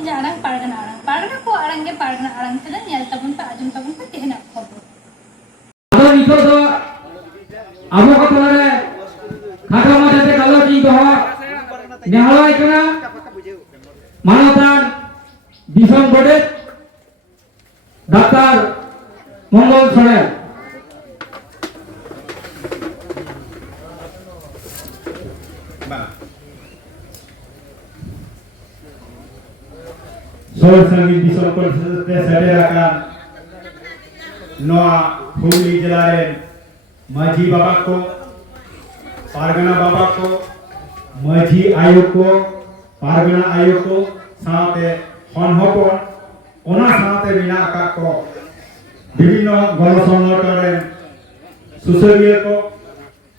ᱤᱧᱟᱹᱜ ᱟᱲᱟᱝ ᱯᱟᱨᱜᱟᱱᱟ ᱠᱚ ᱟᱲᱟᱝ ᱜᱮ ᱯᱟᱨᱜᱟᱱᱟ ᱟᱲᱟᱝ ᱛᱮᱫᱚ ᱧᱮᱞ ᱛᱟᱵᱚᱱ ᱯᱮ ᱟᱸᱡᱚᱢ ᱛᱟᱵᱚᱱ ᱯᱮ ᱛᱮᱦᱮᱧᱟᱜ ᱠᱷᱚᱵᱚᱨ ᱟᱫᱚ ᱱᱤᱛᱚᱜ ᱫᱚ ᱟᱵᱚ ᱠᱚ ᱛᱟᱞᱟᱨᱮ ᱠᱷᱟᱴᱚ ᱢᱟᱪᱷᱟᱛᱮ ᱜᱟᱞᱚᱪ ᱤᱧ ᱫᱚᱦᱚ ᱱᱮᱦᱚᱨᱟᱭ ᱠᱟᱱᱟ ᱢᱟᱱᱚᱛᱟᱱ ᱫᱤᱥᱚᱢ ᱜᱚᱰᱮᱛ ᱰᱟᱠᱛᱟর মঙ্গল সরেন। Soal sanggih di Solo Sederakan Noa Huli Jelaren Maji Babak ko Pargana Babak ko Maji Ayuk ko Pargana Ayuk ko Saate Hon Hopon Ona saate Mina Akak ko Bibino Golo Songotoren Susuriya ko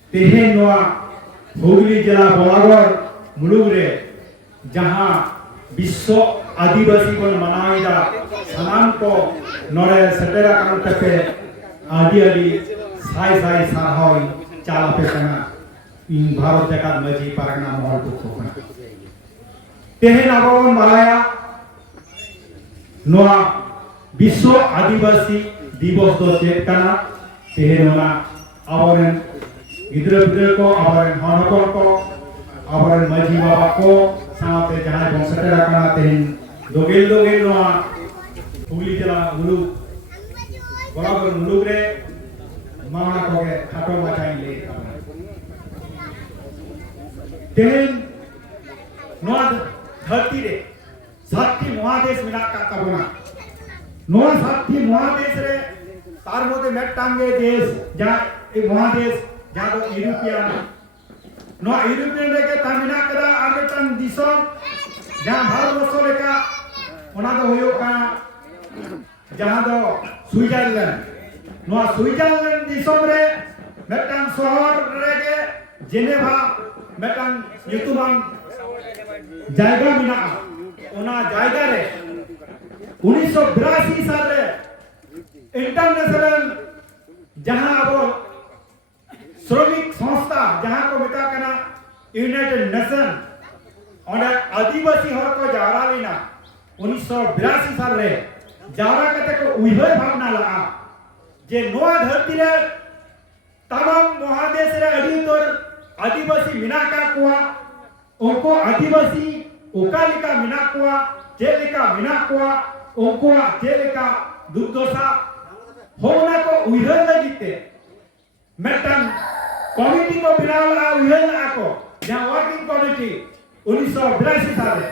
Tehen Noa Huli Jela Bolagor Mulugre Jaha Biswa आदिवासी को मनाइदा सनाम को नोरे सटेरा counter पे आदि आदि साई साई साहौई चाला पे कना इन भारत जगत मजी परगना महल को खोना तेहे नागोन मलाया नोआ विश्व आदिवासी दिवस दो चेत कना तेहे नोना आवरन गिद्र को आवरन हनकोन को आवरन मजी बाबा को साथे जहां बंसटेरा कना तेहे Dogel noa Huli jela mulu barabar muluk re mana koge khato macai le tehen noa dharti re satti mahadesh menak ka kabona noa satti mahadesh re tar mode mettange desh ja e mahadesh ja do European noa European re ke ta menak kada agetan disom jahang bharat borso leka ona do hoyo ka jahang do Switzerland noa Switzerland disom re metang sohor rege Geneva metang nyutuman jaiga menaga ona jaiga re 1982 साल रे international जहां अब श्रमिक संस्था जहां को मेता कना यूनाइटेड नेशन और आदिवासी हर को जावरा लेना 1982 साल रे जावरा कते को उइहर भावना लगा जे नोआ धरती रे तमाम महादेश रे अडी तोर आदिवासी मिनाका कोआ उनको आदिवासी ओकालिका मिना कोआ जेलिका मिना कोआ उनको जेलिका दुर्दशा होना को उइहर लगिते मेटन कमिटी को बिनावला उइहर आको जहां वर्किंग कमिटी 1982 साले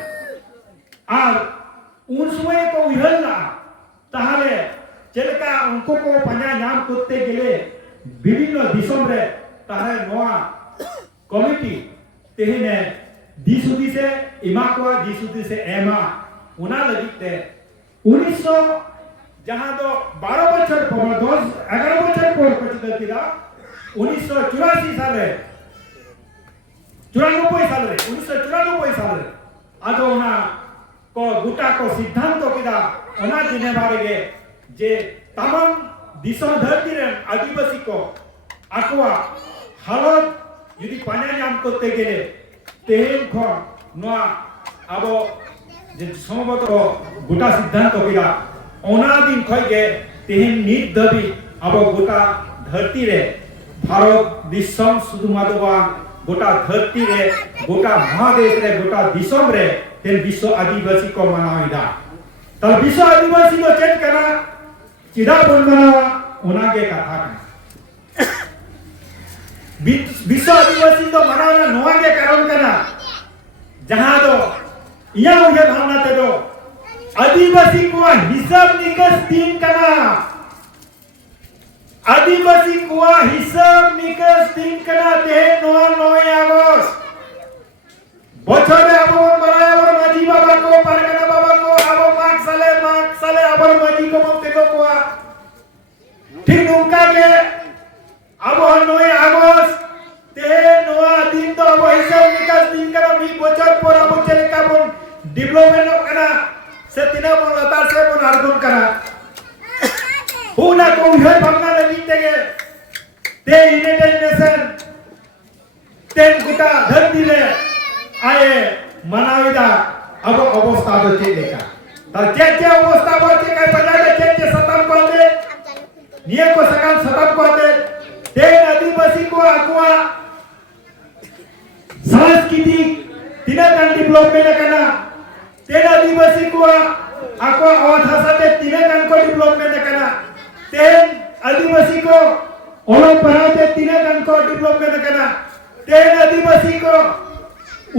और उन समय को उहलना ताहले चलका उनको को पंजा नाम करते गेले विभिन्न दिसम रे ताहे नोआ कमिटी तेहने दिसुदी से इमाकुआ दिसुदी से एमा उना लगिते 1900 जहां तो 12 बछर पर 11 बछर पर पचदतिरा 1984 साले 94 साल रे 1994 साल रे आदो ओना को गुटा को सिद्धांत किदा ओना जिने बारे जे तमाम दिसम धरती रे आदिवासी को आकुआ हालत यदि पानी नाम करते गेले तेन खन नोआ आबो जे समबत गुटा सिद्धांत किदा ओना दिन खय तेन नित दबी आबो गुटा धरती रे भारत दिसम सुदुमादवा गोटा धरती रे गोटा महादेश रे गोटा दिसम रे तेन विश्व आदिवासी को मनाइदा तब विश्व आदिवासी को चेक करा चिदा बोल मनावा ओना के कथा विश्व आदिवासी तो मनाना नोआ के कारण कना जहां दो या मुझे भावना ते दो आदिवासी को हिसाब निकास दिन कना आदिवासी को हिसाब निकास दिन कना दे नोआ नोए आगोस बछरे आबो मराया और माजी बाबा को परगना बाबा को आबो माक साले आबर माजी को मते को कोआ ठीक उनका के आबो नोए आगोस ते नोआ दिन तो आबो हिसाब निकास दिन कना भी बछर पर आबो चले का बोन डेवलपमेंट कना से तिना बोन लतार से बोन आर्गुन कना हुना को उहे भावना लगीते गे ते यूनाइटेड नेशन तेन गुटा धरती ले आए मनाविदा अब अवस्था दो चेक लेका तार चेक अवस्था बो चेक काय बजाले चेक सतम कोते निये को सकाल सतम कोते ते आदिवासी को आकुआ सांस्कृतिक तिनाkan development kana te आदिवासी को आकुआ अवधासा ते तिनाkan को development kana ते आदिवासी को ओलो पराते तिनाkan को development kana ते आदिवासी को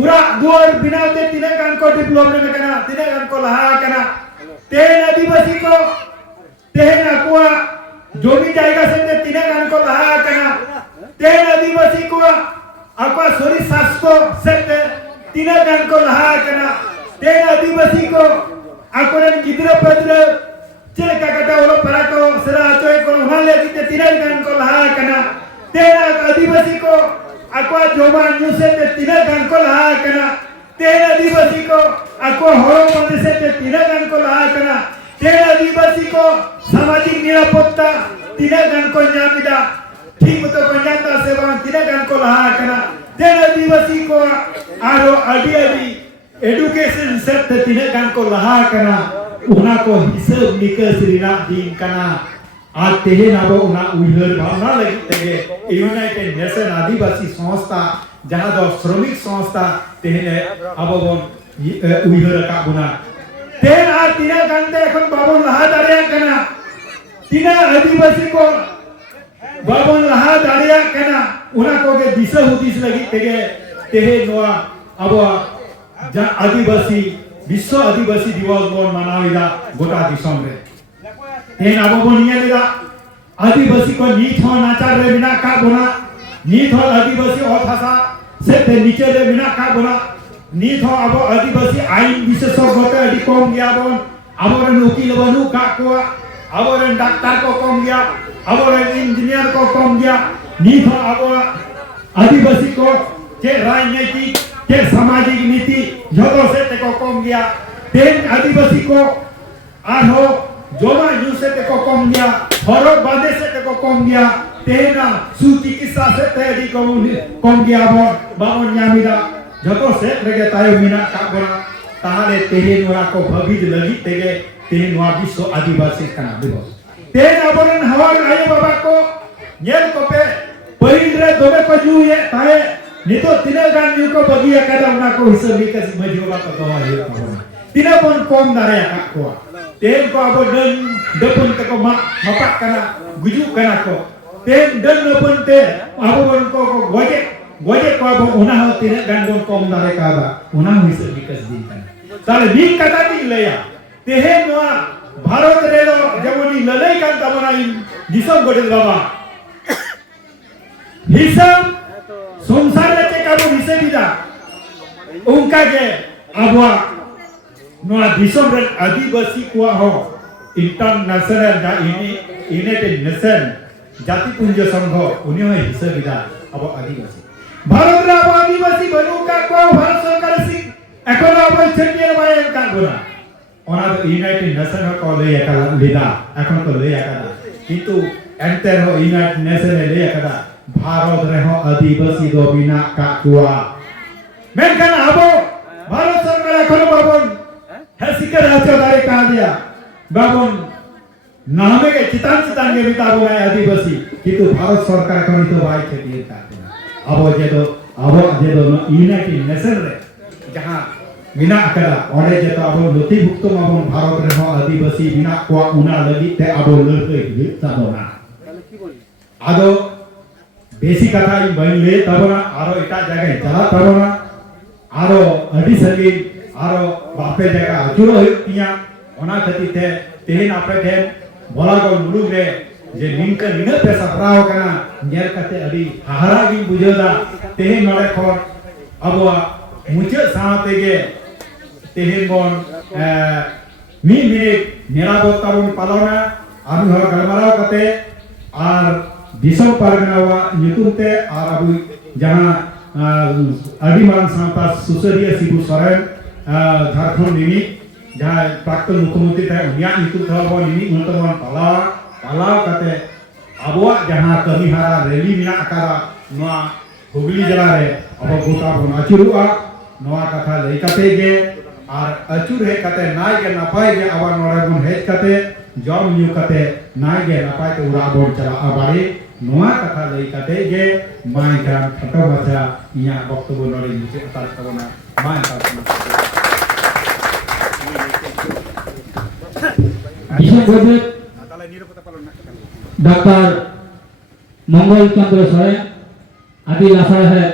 उरा दुआर बिनाते तिनाkan को development kana तिनाkan को लहा kana ते आदिवासी को ते आकुआ जो भी जाएगा से तिनाkan को लहा kana ते आदिवासी को आकुआ सोरी सास्तो से तिनाkan को लहा kana ते आदिवासी को आकुरन गिद्र पद्र चेका कटा ओलो पराको सरा चोय को उनाले दिते तिनाkan को लहा kana ते आदिवासी को आकुआ जोमा न्यूसे ते तिनाkan को लहा kana ते आदिवासी को आकुआ हरो मंदे से तिनाkan को लहा kana ते आदिवासी को सामाजिक निरापत्ता तिनाkan को न्यामिदा ठीक मतो को न्याता सेवा तिनाkan को लहा kana ते आदिवासी को आरो अडी एडुकेशन सेट तिनाkan को लहा kana उना को हिसाब निकास रिना दिन kana आज तेहे नाबो उना उइहर भावना लगी तेगे यूनाइटेड नेशन आदिवासी संस्था जहां दो श्रमिक संस्था तेहे अब बोन उइहर का बुना तेन आ तिना गंते এখন बाबन लहा दारिया kana तिना आदिवासी को बाबन लहा दारिया kana उना को के दिशा हुदिस लगी तेगे तेहे नोआ अब जा आदिवासी विश्व आदिवासी दिवस बोन मनाविदा गोटा दिसम रे तेन अब बोनिया लेगा आदिवासी को नीत हो नाचार रे बिना का बोना नीत हो आदिवासी और भाषा से ते नीचे रे बिना का बोना नीत हो अब आदिवासी आईन विशेषज्ञ अडी कम गया बोन अबरन वकील बनु का को अबरन डॉक्टर को कम गया अबरन इंजीनियर को कम गया नीत हो अब आदिवासी को के राजनीतिक के सामाजिक नीति जतो से ते को कम गया तेन आदिवासी को आहो जोमा यूसे ते को कम गया हरो बादे से ते को कम गया तेना सुचिकित्सा से ते अडी कम गया बाबन न्यामिदा जतो से रेगे तायो मिना का बना ताहाले तेहे नोरा को भविज लगी तेगे तेहे नोआ विश्व आदिवासी kana दिवस तेन अबरन हवार आयो बाबा को नेल को पे पहिल रे दोबे को जू ये ताए नितो तिना गान जू को बगिया kada उना को हिसाब निकास मजोबा को दवा हे को तिना पन कम दारे का को तेन को अब दन दपन को मपाक kana गुजू kana को तेन दन नपन ते अबन को गोजे गोजे को अब उना हो तिना गान बोन कम दारे का बा उना हिसाब निकास दिन kana ताले नी कथा ती लया तेहे नोआ भारत रे लो जमनी ललई कान तमना इन दिसम गोडे बाबा हिसाब संसार रे के काबो हिसाब दिदा उनका के अबवा नोआ दिसम रे आदिवासी को हो इंटरनेशनल दा यूनाइटेड नेशन जाति पुंज संघ उनी हो हिसाब दिदा अब आदिवासी भारत रे अब आदिवासी बनु का को भारत सरकार सी এখন আবার চ্যাম্পিয়ন বাই কান গোনা ওনা তো ইউনাইটেড নেশন কো লই একালা লিদা এখন তো লই একালা কিন্তু এন্টার হো ইউনাইটেড নেশন লই একালা ভারত রে হো আদিবাসী দো বিনা কাকুয়া মেনখান আবো ভারত সরকার এখন বাবন হেসিকে রাজ্য দারে কা দিয়া বাবন নামে কে চিতান কে বিতাবো আদিবাসী কিন্তু ভারত সরকার এখন তো ভাই খেতিয়ে তা আবো যে দো ইউনাইটেড নেশন রে जहां बिना करा ओडे जतो अब नथि भुक्त माबन भारत रे हो आदिवासी बिना को उना लगी ते अब लड़के हित साबना आदो बेसी कथा इ बन ले तबना आरो एटा जगह चला तबना आरो अडी सली आरो बापे जगह अचुरो हितिया ओना खती ते तेन आपे थे बोला को मुलुग रे जे निंक निन पे सपराव कना नेर कते अडी हाहारा गी बुझेदा तेन नडे खर अब मुझे साथे के तेहे बोन मी मिनिट निरापत्ता बोन पालना आमी हर गलमाराव कते आर दिसम पारगनावा नितुते आर अबु जहां अडिमान सांता सुसरिया सिबु सरेन झारखंड निनी जहां प्राक्तन मुख्यमंत्री थे उनिया नितु थबो निनी उनतवन पालाव कते अबुआ जहां कमिहारा रैली मिना आकारा नोआ हुगली जिला रे अब गोटा बोन आचुरुआ नोआ कथा लई कते गे आर अचूर हेज कते नाय के नापाय के आबार नोडे बन हेज कते जम न्यू कते नाय के नापाय के उड़ा बोल चला आबारे नोआ कथा लई कते जे माय ग्राम खटो बचा इया बक्तव्य नोडे नीचे उतार तबना माय विशेष गौरव डॉक्टर मंगल चंद्र सोरेन आदि लासार है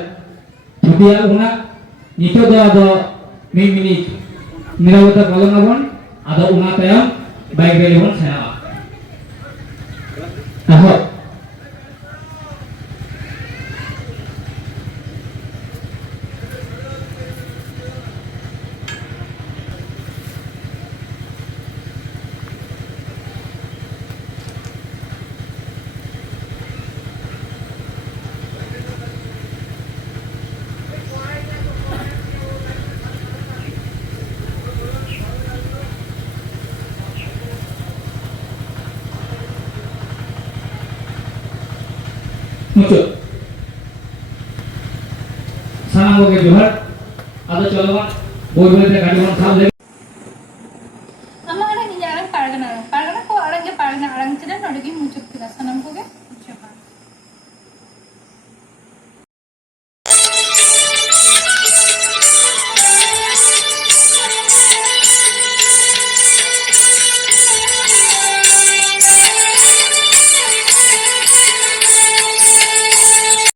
छुटिया उना नितो दो मी मिनिट निरवता पालनाबन आदो उना तयम बाइक रैली बन सेना आहो मुझे साना हो गए जोहर आदो चलो बन बोल बोल ते गाड़ी बन साहब ले ama arang inya arang pargana ko arang ge pargana arang chida nodi gi muchuk kida sanam